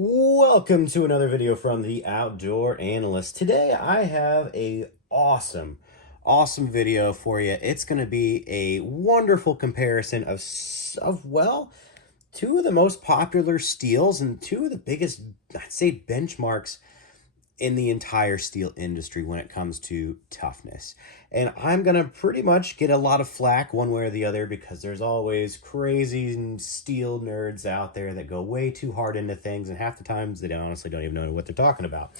Welcome to another video from the Outdoor Analyst. Today I have a awesome video for you. It's going to be a wonderful comparison of two of the most popular steels and two of the biggest, I'd say, benchmarks in the entire steel industry when it comes to toughness. And I'm going to pretty much get a lot of flack one way or the other because there's always crazy steel nerds out there that go way too hard into things, and half the times they honestly don't even know what they're talking about.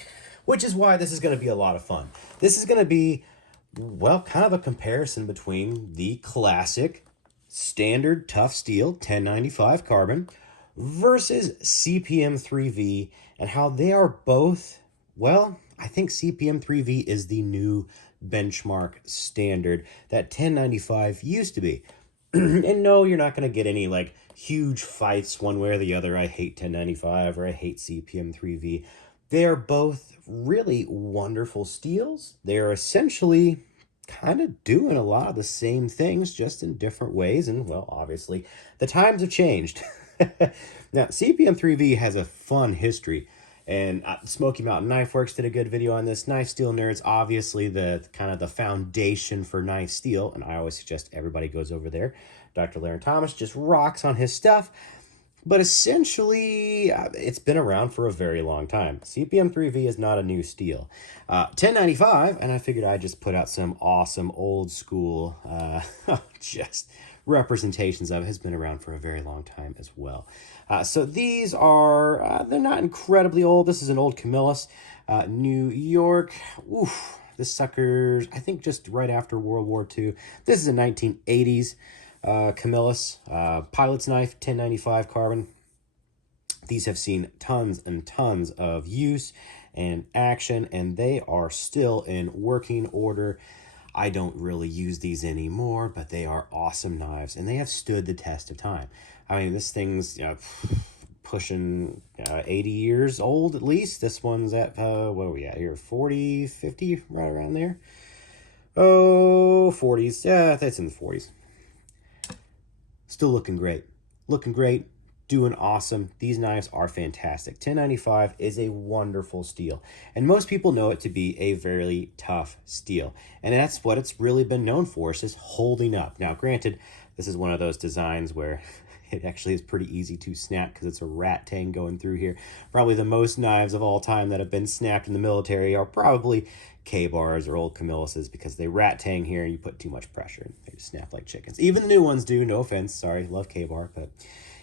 Which is why this is going to be a lot of fun. This is going to be, well, kind of a comparison between the classic standard tough steel 1095 carbon versus CPM 3V and how they are both, well, I think CPM 3V is the new benchmark standard that 1095 used to be. And no, you're not going to get any like huge fights one way or the other. I hate 1095 or I hate CPM 3V. They are both really wonderful steels. They are essentially kind of doing a lot of the same things, just in different ways. And well, obviously, the times have changed. Now, CPM 3V has a fun history. And Smoky Mountain Knife Works did a good video on this. Knife Steel Nerds, obviously the kind of the foundation for knife steel, and I always suggest everybody goes over there. Dr. Larry Thomas just rocks on his stuff, but essentially it's been around for a very long time. CPM 3V is not a new steel. 1095, and I figured I'd just put out some awesome old school just representations of it, has been around for a very long time as well. So these are, they're not incredibly old. This is an old Camillus, New York. Oof, this sucker's, I think, just right after World War II. This is a 1980s Camillus, pilot's knife, 1095 carbon. These have seen tons and tons of use and action, and they are still in working order. I don't really use these anymore, but they are awesome knives, and they have stood the test of time. I mean, this thing's pushing 80 years old at least. This one's at, what are we at here, 40, 50, right around there? Oh, 40s. Yeah, that's in the 40s. Still looking great. Looking great. Doing awesome. These knives are fantastic. 1095 is a wonderful steel, and most people know it to be a very tough steel, and that's what it's really been known for, is just holding up. Now, granted, this is one of those designs where it actually is pretty easy to snap because it's a rat tang going through here. Probably the most knives of all time that have been snapped in the military are probably K-bars or old Camilluses, because they rat tang here and you put too much pressure and they just snap like chickens. Even the new ones do, no offense, sorry, love K-bar, but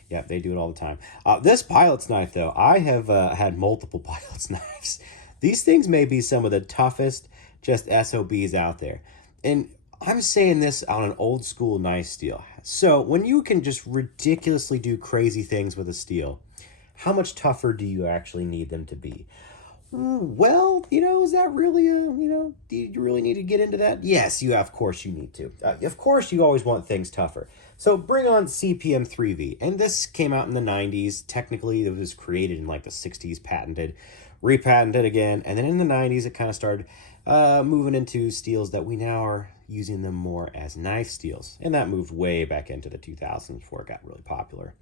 yeah, they do it all the time. This pilot's knife, though, I have had multiple pilot's knives. These things may be some of the toughest just SOBs out there. And I'm saying this on an old school knife steel. So when you can just ridiculously do crazy things with a steel, how much tougher do you actually need them to be? Well, is that really do you really need to get into that? Yes, of course you need to. Of course you always want things tougher. So bring on CPM 3V. And this came out in the 90s. Technically, it was created in like the 60s, patented, repatented again. And then in the 90s, it kind of started moving into steels that we now are using them more as knife steels. And that moved way back into the 2000s before it got really popular.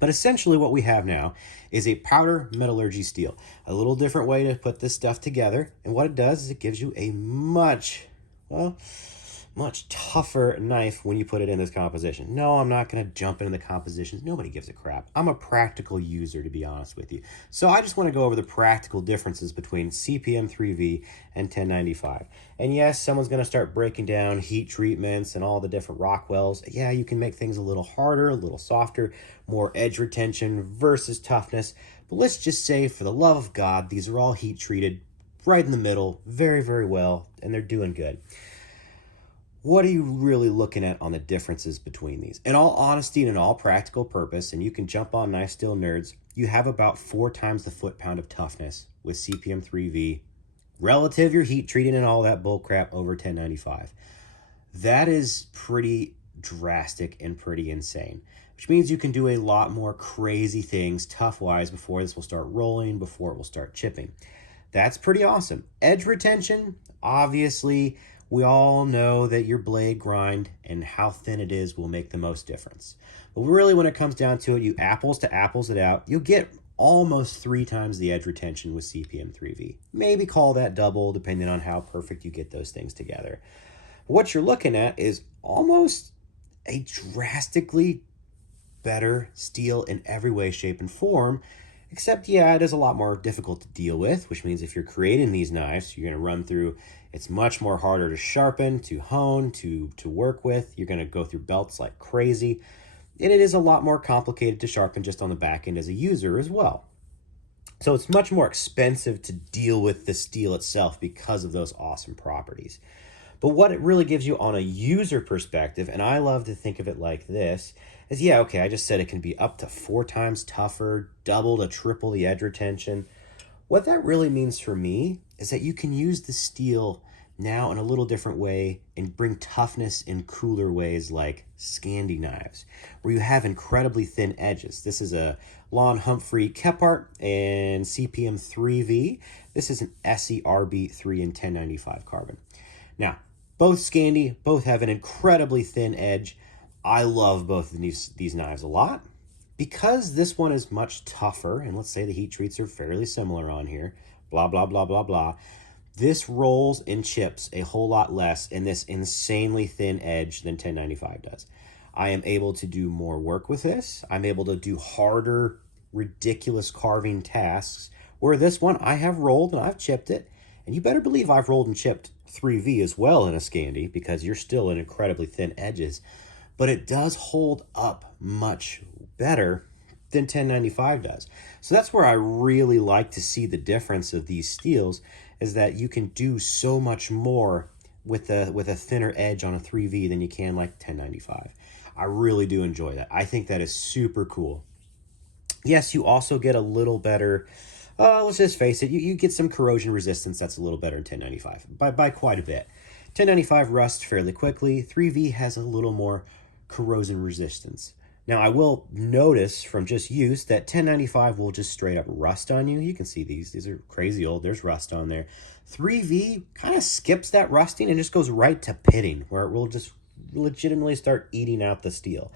But essentially what we have now is a powder metallurgy steel. A little different way to put this stuff together. And what it does is it gives you a much tougher knife when you put it in this composition. No, I'm not going to jump into the compositions. Nobody gives a crap. I'm a practical user, to be honest with you. So I just want to go over the practical differences between CPM 3V and 1095. And yes, someone's going to start breaking down heat treatments and all the different Rockwells. Yeah, you can make things a little harder, a little softer, more edge retention versus toughness. But let's just say, for the love of God, these are all heat treated right in the middle, very, very well, and they're doing good. What are you really looking at on the differences between these? In all honesty and in all practical purpose, and you can jump on Knife Steel Nerds, you have about 4 times the foot-pound of toughness with CPM 3V, relative your heat treating and all that bullcrap, over 1095. That is pretty drastic and pretty insane, which means you can do a lot more crazy things tough-wise before this will start rolling, before it will start chipping. That's pretty awesome. Edge retention, obviously, we all know that your blade grind and how thin it is will make the most difference. But really, when it comes down to it, you apples to apples it out, you'll get almost 3 times the edge retention with CPM 3V. Maybe call that double, depending on how perfect you get those things together. What you're looking at is almost a drastically better steel in every way, shape, and form. Except, yeah, it is a lot more difficult to deal with, which means if you're creating these knives, you're going to run through, it's much more harder to sharpen, to hone, to work with. You're going to go through belts like crazy. And it is a lot more complicated to sharpen just on the back end as a user as well. So it's much more expensive to deal with the steel itself because of those awesome properties. But what it really gives you on a user perspective, and I love to think of it like this, is yeah, okay, I just said it can be up to 4 times tougher, double to triple the edge retention. What that really means for me is that you can use the steel now in a little different way and bring toughness in cooler ways like Scandi knives, where you have incredibly thin edges. This is a Lon Humphrey Kephart and CPM 3V. This is an SE-RB 3 and 1095 carbon. Now, both Scandi, both have an incredibly thin edge. I love both of these knives a lot. Because this one is much tougher, and let's say the heat treats are fairly similar on here, blah, blah, blah, blah, blah, this rolls and chips a whole lot less in this insanely thin edge than 1095 does. I am able to do more work with this. I'm able to do harder, ridiculous carving tasks, where this one I have rolled and I've chipped it, and you better believe I've rolled and chipped 3V as well in a Scandi because you're still in incredibly thin edges, but it does hold up much better than 1095 does. So that's where I really like to see the difference of these steels, is that you can do so much more with a thinner edge on a 3V than you can like 1095. I really do enjoy that. I think that is super cool. Yes, you also get a little better, let's just face it, you get some corrosion resistance that's a little better in 1095, by quite a bit. 1095 rusts fairly quickly. 3V has a little more corrosion resistance. Now, I will notice from just use that 1095 will just straight up rust on you. You can see these are crazy old. There's rust on there. 3V kind of skips that rusting and just goes right to pitting, where it will just legitimately start eating out the steel.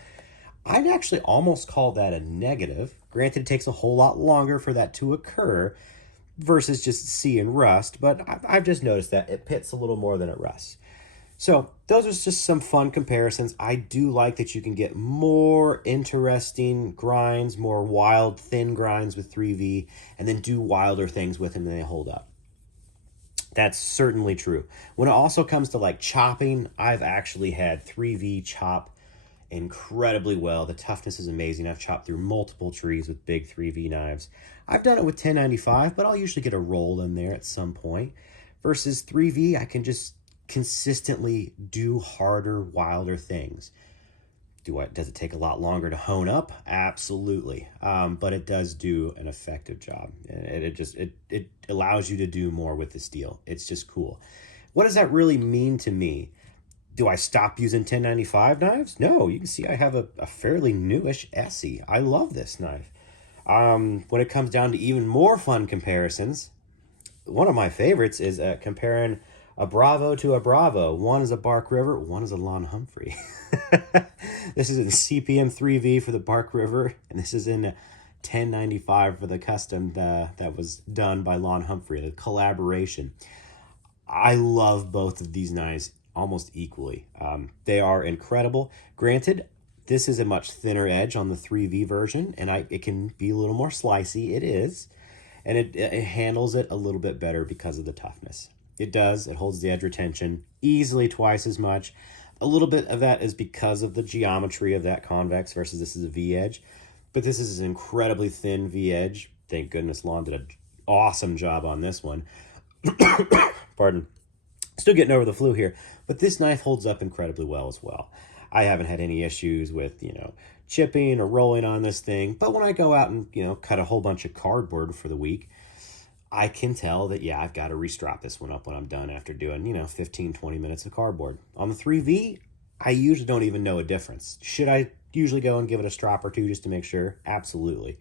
I'd actually almost call that a negative. Granted, it takes a whole lot longer for that to occur versus just seeing rust, but I've just noticed that it pits a little more than it rusts. So those are just some fun comparisons. I do like that you can get more interesting grinds, more wild, thin grinds with 3V, and then do wilder things with them than they hold up. That's certainly true. When it also comes to like chopping, I've actually had 3V chop incredibly well. The toughness is amazing. I've chopped through multiple trees with big 3V knives. I've done it with 1095, but I'll usually get a roll in there at some point. Versus 3V, I can just consistently do harder, wilder things. Does it take a lot longer to hone up? Absolutely. But it does do an effective job. It allows you to do more with the steel. It's just cool. What does that really mean to me? Do I stop using 1095 knives? No, you can see I have a fairly newish Essie. I love this knife. When it comes down to even more fun comparisons, one of my favorites is comparing a Bravo to a Bravo. One is a Bark River, one is a Lon Humphrey. This is in CPM 3V for the Bark River, and this is in 1095 for the custom that was done by Lon Humphrey, the collaboration. I love both of these knives almost equally. They are incredible. Granted, this is a much thinner edge on the 3V version, and it can be a little more slicey. It is, and it handles it a little bit better because of the toughness. It does. It holds the edge retention easily twice as much. A little bit of that is because of the geometry of that convex versus this is a V edge. But this is an incredibly thin V edge. Thank goodness Lon did an awesome job on this one. Pardon. Still getting over the flu here. But this knife holds up incredibly well as well. I haven't had any issues with, chipping or rolling on this thing. But when I go out and, cut a whole bunch of cardboard for the week, I can tell that, yeah, I've got to restrap this one up when I'm done after doing, 15, 20 minutes of cardboard. On the 3V, I usually don't even know a difference. Should I usually go and give it a strap or two just to make sure? Absolutely.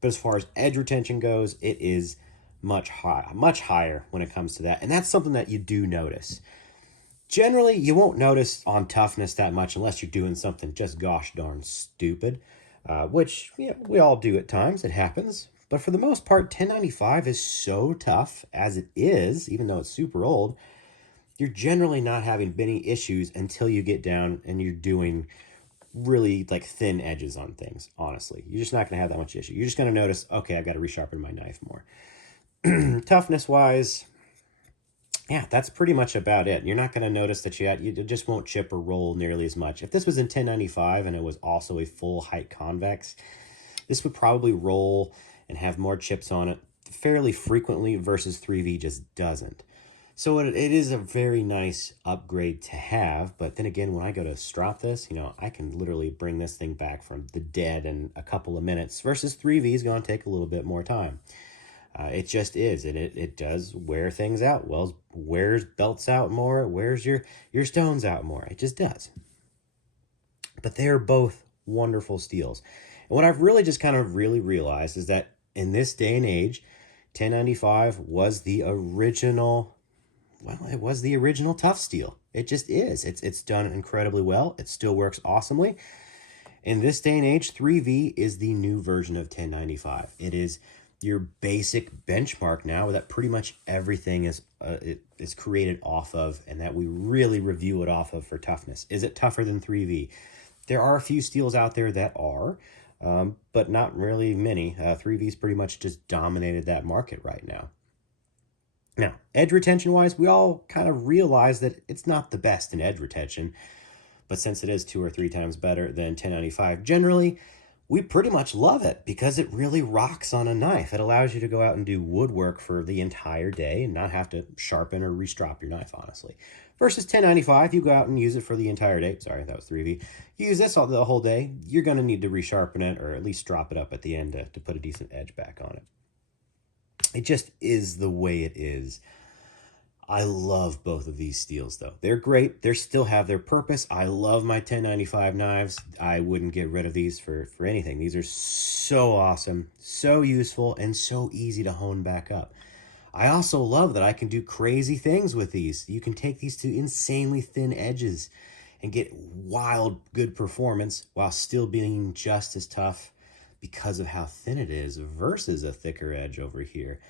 But as far as edge retention goes, it is much higher when it comes to that. And that's something that you do notice. Generally, you won't notice on toughness that much unless you're doing something just gosh darn stupid, which we all do at times. It happens. But for the most part, 1095 is so tough as it is, even though it's super old, you're generally not having many issues until you get down and you're doing really like thin edges on things. Honestly, you're just not going to have that much issue. You're just going to notice, okay, I've got to resharpen my knife more. Toughness wise, yeah, that's pretty much about it. You're not going to notice that you just won't chip or roll nearly as much. If this was in 1095 and it was also a full height convex, this would probably roll and have more chips on it fairly frequently versus 3V just doesn't. So it is a very nice upgrade to have, but then again, when I go to strop this, I can literally bring this thing back from the dead in a couple of minutes versus 3V is going to take a little bit more time. It just is, and it does wear things out. Well, wears belts out more, it wears your stones out more. It just does. But they are both wonderful steels. And what I've really just kind of really realized is that in this day and age, 1095 was the original. Well, it was the original tough steel. It just is. It's done incredibly well. It still works awesomely. In this day and age, 3V is the new version of 1095. It is your basic benchmark now that pretty much everything is created off of, and that we really review it off of for toughness. Is it tougher than 3V? There are a few steels out there that are, but not really many. 3V's pretty much just dominated that market right now. Now, edge retention wise, we all kind of realize that it's not the best in edge retention, but since it is 2 or 3 times better than 1095, generally, we pretty much love it because it really rocks on a knife. It allows you to go out and do woodwork for the entire day and not have to sharpen or restrop your knife, honestly. Versus 1095, you go out and use it for the entire day. Sorry, that was 3V. You use this the whole day, you're going to need to resharpen it or at least drop it up at the end to put a decent edge back on it. It just is the way it is. I love both of these steels, though. They're great. They still have their purpose. I love my 1095 knives. I wouldn't get rid of these for anything. These are so awesome, so useful, and so easy to hone back up. I also love that I can do crazy things with these. You can take these to insanely thin edges and get wild good performance while still being just as tough because of how thin it is versus a thicker edge over here.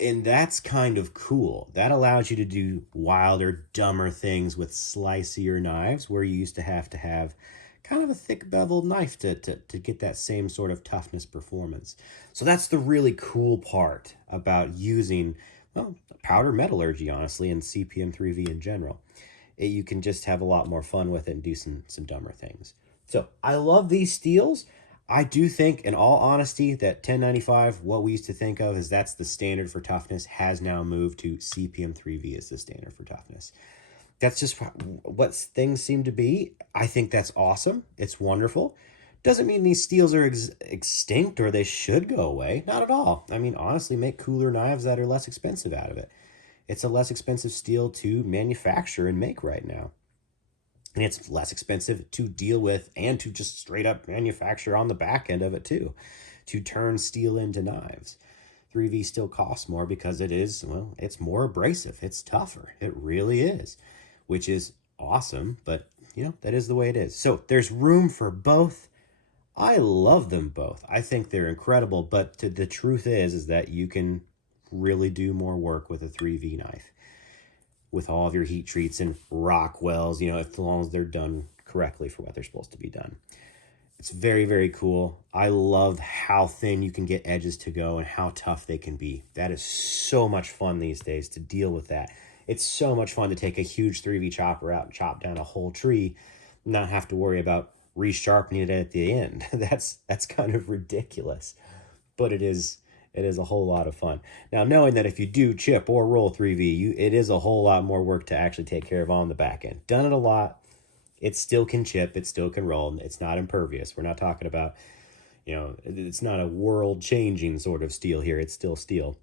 And that's kind of cool. That allows you to do wilder, dumber things with slicier knives where you used to have kind of a thick beveled knife to get that same sort of toughness performance. So that's the really cool part about using, well, powder metallurgy, honestly, and CPM 3V in general. You can just have a lot more fun with it and do some dumber things. So I love these steels. I do think, in all honesty, that 1095, what we used to think of as that's the standard for toughness, has now moved to CPM 3V as the standard for toughness. That's just what things seem to be. I think that's awesome. It's wonderful. Doesn't mean these steels are extinct or they should go away. Not at all. I mean, honestly, make cooler knives that are less expensive out of it. It's a less expensive steel to manufacture and make right now. And it's less expensive to deal with and to just straight up manufacture on the back end of it too, to turn steel into knives. 3V still costs more because it is, well, it's more abrasive. It's tougher. It really is, which is awesome. But, that is the way it is. So there's room for both. I love them both. I think they're incredible. But the truth is that you can really do more work with a 3V knife, with all of your heat treats and Rockwells, as long as they're done correctly for what they're supposed to be done. It's very, very cool. I love how thin you can get edges to go and how tough they can be. That is so much fun these days to deal with that. It's so much fun to take a huge 3V chopper out and chop down a whole tree, not have to worry about resharpening it at the end. That's kind of ridiculous, but it is a whole lot of fun. Now, knowing that if you do chip or roll 3V, it is a whole lot more work to actually take care of on the back end. Done it a lot. It still can chip. It still can roll. It's not impervious. We're not talking about, it's not a world-changing sort of steel here. It's still steel.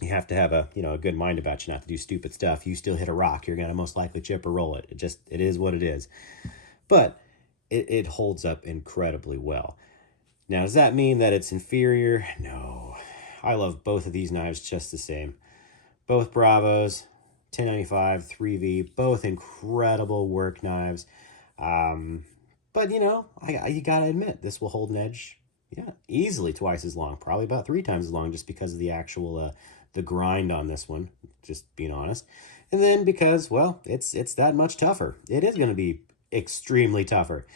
You have to have a good mind about you not to do stupid stuff. You still hit a rock, you're going to most likely chip or roll it. It is what it is. But it holds up incredibly well. Now, does that mean that it's inferior? No. I love both of these knives just the same. Both Bravos, 1095, 3V, both incredible work knives. But, you got to admit, this will hold an edge Yeah, easily twice as long, probably about 3 times as long, just because of the actual the grind on this one, just being honest. And then because, well, it's that much tougher. It is going to be extremely tougher.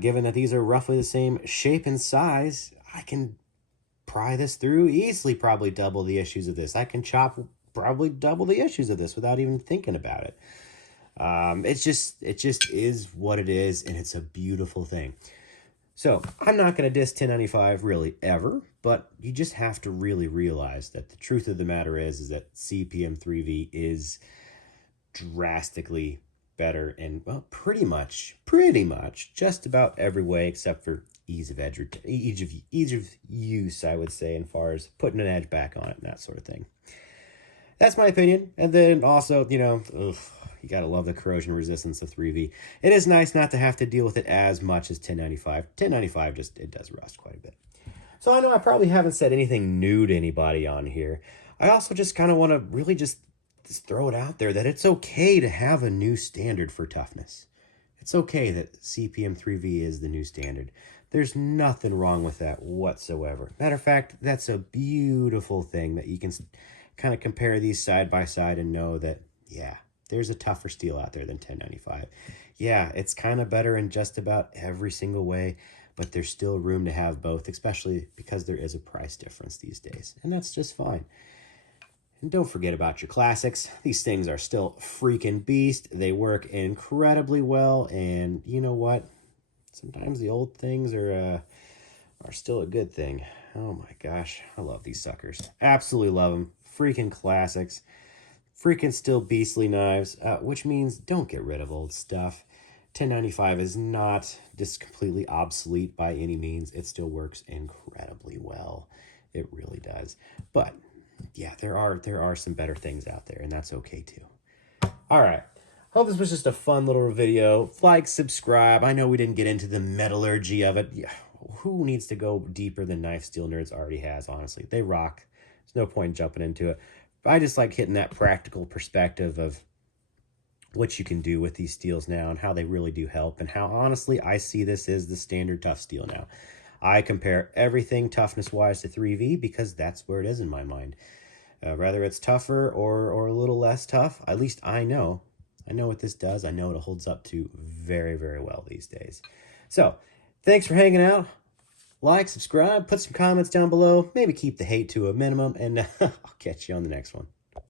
Given that these are roughly the same shape and size, I can pry this through easily, probably double the issues of this. I can chop probably double the issues of this without even thinking about it. It just is what it is, and it's a beautiful thing. So I'm not going to diss 1095 really ever, but you just have to really realize that the truth of the matter is that CPM3V is drastically better in, well, pretty much just about every way except for ease of use, I would say, as far as putting an edge back on it and that sort of thing. That's my opinion. And then also, you gotta love the corrosion resistance of 3V. It is nice not to have to deal with it as much as 1095. 1095 just, it does rust quite a bit. So I know I probably haven't said anything new to anybody on here. I also just kind of want to really just throw it out there that it's okay to have a new standard for toughness. It's okay that CPM 3V is the new standard. There's nothing wrong with that whatsoever. Matter of fact, that's a beautiful thing that you can kind of compare these side by side and know that, yeah, there's a tougher steel out there than 1095. Yeah, it's kind of better in just about every single way, but there's still room to have both, especially because there is a price difference these days, and that's just fine. And don't forget about your classics. These things are still freaking beast. They work incredibly well, and you know what? Sometimes the old things are still a good thing. Oh my gosh, I love these suckers. Absolutely love them. Freaking classics. Freaking still beastly knives, which means don't get rid of old stuff. 1095 is not just completely obsolete by any means. It still works incredibly well. It really does. But yeah, there are some better things out there, and that's okay too. All right. Hope this was just a fun little video. Like, subscribe. I know we didn't get into the metallurgy of it. Yeah, who needs to go deeper than Knife Steel Nerds already has, honestly? They rock. There's no point in jumping into it. But I just like hitting that practical perspective of what you can do with these steels now and how they really do help, and how honestly I see this as the standard tough steel now. I compare everything toughness-wise to 3V because that's where it is in my mind. Whether it's tougher or a little less tough, at least I know. I know what this does. I know what it holds up to very, very well these days. So, thanks for hanging out. Like, subscribe, put some comments down below. Maybe keep the hate to a minimum, and I'll catch you on the next one.